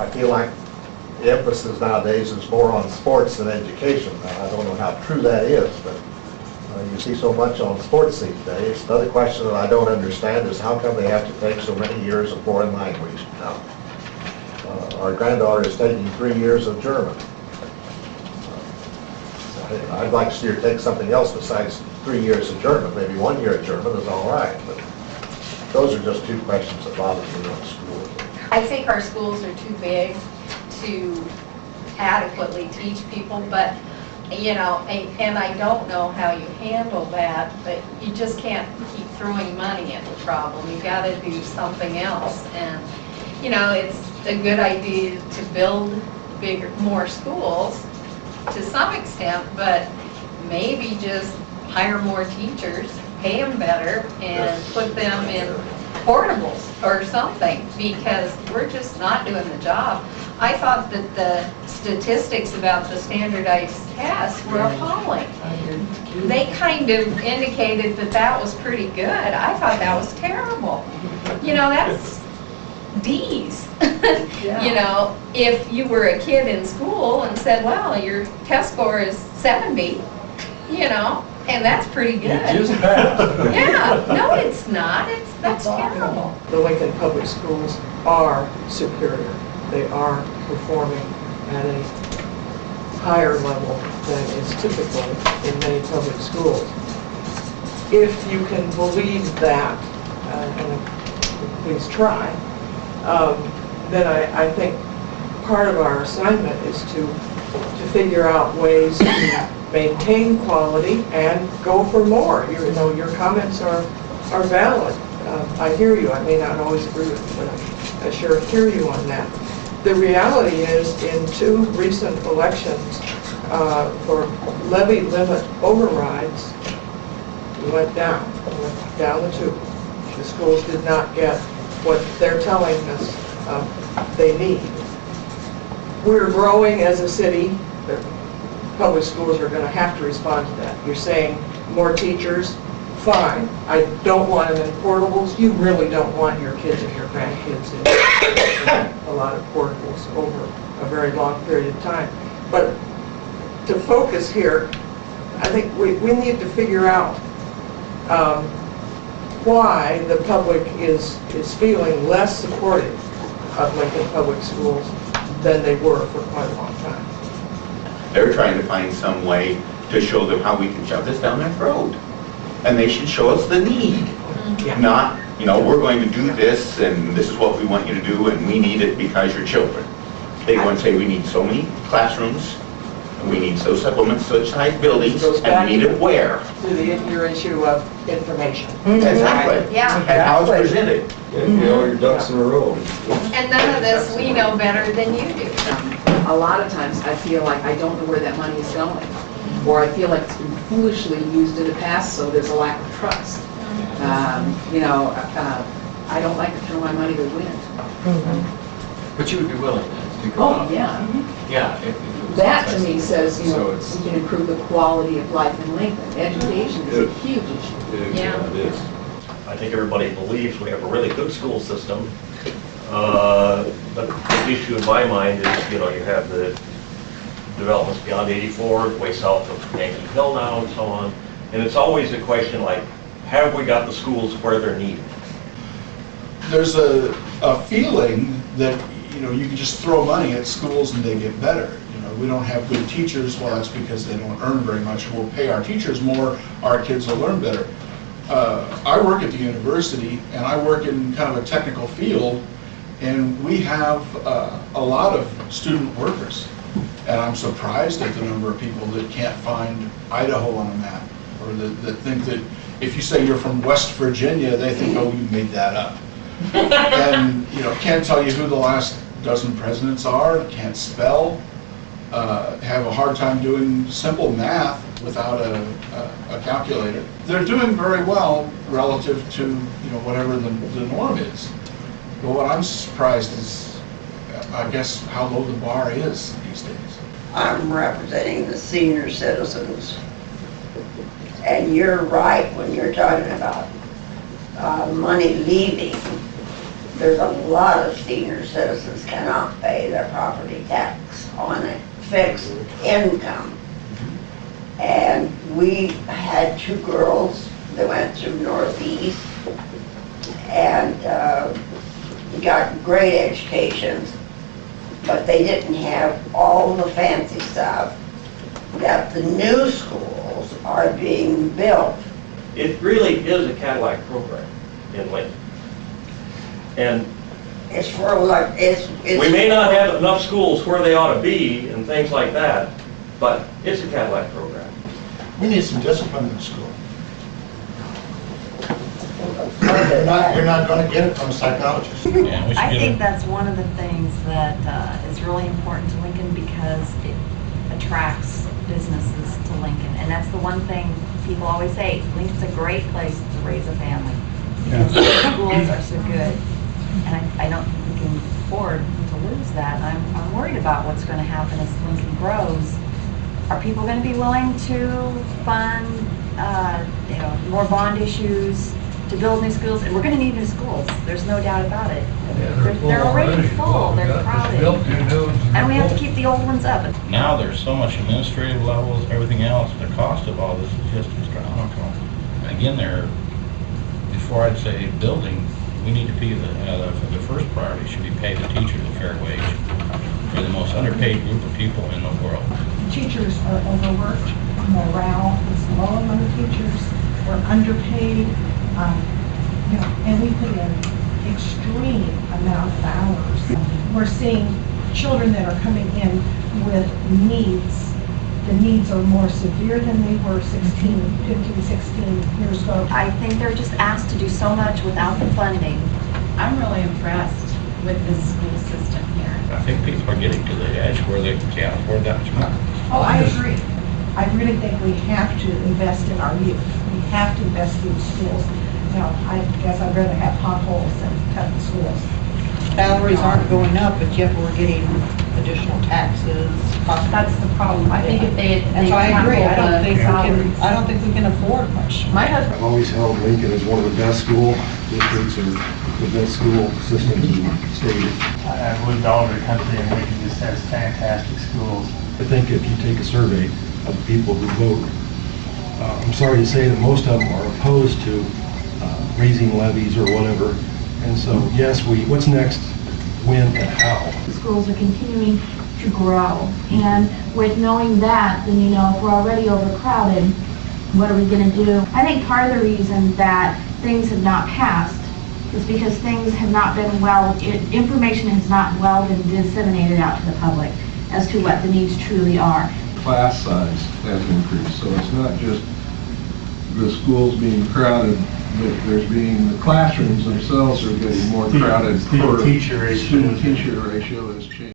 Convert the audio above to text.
I feel like the emphasis nowadays is more on sports than education. Now, I don't know how true that is, but you see so much on sports these days. Another question that I don't understand is how come they have to take so many years of foreign language now? Our granddaughter is taking 3 years of German. I'd like to see her take something else besides 3 years of German. Maybe 1 year of German is all right, but those are just two questions that bother me on school. I think our schools are too big to adequately teach people, but, you know, and I don't know how you handle that, but you just can't keep throwing money at the problem. You got to do something else. And, you know, it's a good idea to build more schools to some extent, but maybe just hire more teachers, pay them better, and put them in portables or something, because we're just not doing the job. I thought that the statistics about the standardized tests were appalling. They kind of indicated that that was pretty good. I thought that was terrible. You know, that's D's. You know, if you were a kid in school and said, well, your test score is 70, you know, and that's pretty good. You just passed. Yeah, no, it's not. That's terrible. The Lincoln Public Schools are superior. They are performing at a higher level than is typical in many public schools. If you can believe that, and please try, then I think part of our assignment is to figure out ways to maintain quality and go for more. You know, your comments are valid. I hear you. I may not always agree with you, but I sure hear you on that. The reality is, in 2 recent elections for levy limit overrides, we went down the tube. The schools did not get what they're telling us they need. We're growing as a city. The public schools are going to have to respond to that. You're saying more teachers, fine. I don't want them in portables. You really don't want your kids and your grandkids in a lot of portables over a very long period of time. But to focus here, I think we need to figure out why the public is feeling less supportive of Lincoln Public Schools than they were for quite a long time. They're trying to find some way to show them how we can shove this down their throat. And they should show us the need. Yeah. Not, you know, we're going to do this and this is what we want you to do and we need it because you're children. They go and say we need so many classrooms, and we need so supplements, such size buildings, and we need it where? To your issue of information. Exactly. Yeah. And how it's presented. Get all your ducks in a row. And none of this we know better than you do. A lot of times I feel like I don't know where that money is going, or I feel like it's been foolishly used in the past, so there's a lack of trust. You know, I don't like to throw my money to the wind. But you would be willing to go Oh, out. yeah. Yeah. If it was That to necessary. me says, you know, So we can improve the quality of life in Lincoln. Education is a huge issue. Yeah. It is. I think everybody believes we have a really good school system. But the issue in my mind is, you know, you have the developments beyond 84, way south of Yankee Hill now and so on. And it's always a question like, have we got the schools where they're needed? There's a feeling that, you know, you can just throw money at schools and they get better. You know, we don't have good teachers. Well, that's because they don't earn very much. We'll pay our teachers more, our kids will learn better. I work at the university and I work in kind of a technical field, and we have a lot of student workers. And I'm surprised at the number of people that can't find Idaho on a map, or that think that if you say you're from West Virginia, they think, oh, you made that up. And, you know, can't tell you who the last dozen presidents are, can't spell, have a hard time doing simple math without a calculator. They're doing very well relative to, you know, whatever the norm is. But what I'm surprised is, I guess, how low the bar is these days. I'm representing the senior citizens. And you're right when you're talking about money leaving there's a lot of senior citizens cannot pay their property tax on a fixed income. And we had 2 girls that went through Northeast and got great educations, but they didn't have all the fancy stuff that the new schools are being built. It really is a Cadillac program in Lincoln. And It's for like, it's. we may not have enough schools where they ought to be and things like that, but it's a Cadillac program. We need some discipline in school. You're not gonna get it from a psychologist. I think that's one of the things that is really important to Lincoln because it attracts businesses to Lincoln. And that's the one thing people always say, Lincoln's a great place to raise a family. Because the schools are so good. And I don't think we can afford to lose that. I'm worried about what's going to happen as Lincoln grows. Are people going to be willing to fund more bond issues to build new schools? And we're going to need new schools. There's no doubt about it. They're already full. They're crowded. And we have to keep the old ones up. Now there's so much administrative levels, everything else, the cost of all this is just astronomical. Again, before I'd say building, we need to be the first priority should be pay the teachers a fair wage. They're the most underpaid group of people in the world. Teachers are overworked, morale is low among teachers, we're underpaid, and we put in extreme amount of hours. We're seeing children that are coming in with needs. The needs are more severe than they were 15, 16 years ago. I think they're just asked to do so much without the funding. I'm really impressed with this school system here. I think people are getting to the edge where they can't afford that much money. Oh, I agree. I really think we have to invest in our youth. We have to invest in schools. Now, I guess I'd rather have potholes than cut the schools. Salaries aren't going up, but yet we're getting additional taxes. That's the problem. I think if they And so I agree, I don't think salaries. I don't think we can afford much. My husband. I've always held Lincoln as one of the best school districts or the best school systems in the state. I've lived all over the country and Lincoln just has fantastic schools. I think if you take a survey of people who vote, I'm sorry to say that most of them are opposed to raising levies or whatever. And so, yes, what's next, when, and how? Schools are continuing to grow, and with knowing that, then if we're already overcrowded, what are we going to do? I think part of the reason that things have not passed is because things have not been information has not well been disseminated out to the public as to what the needs truly are. Class size has increased, so it's not just the schools being crowded, the classrooms themselves are getting more crowded. Student-teacher ratio has changed.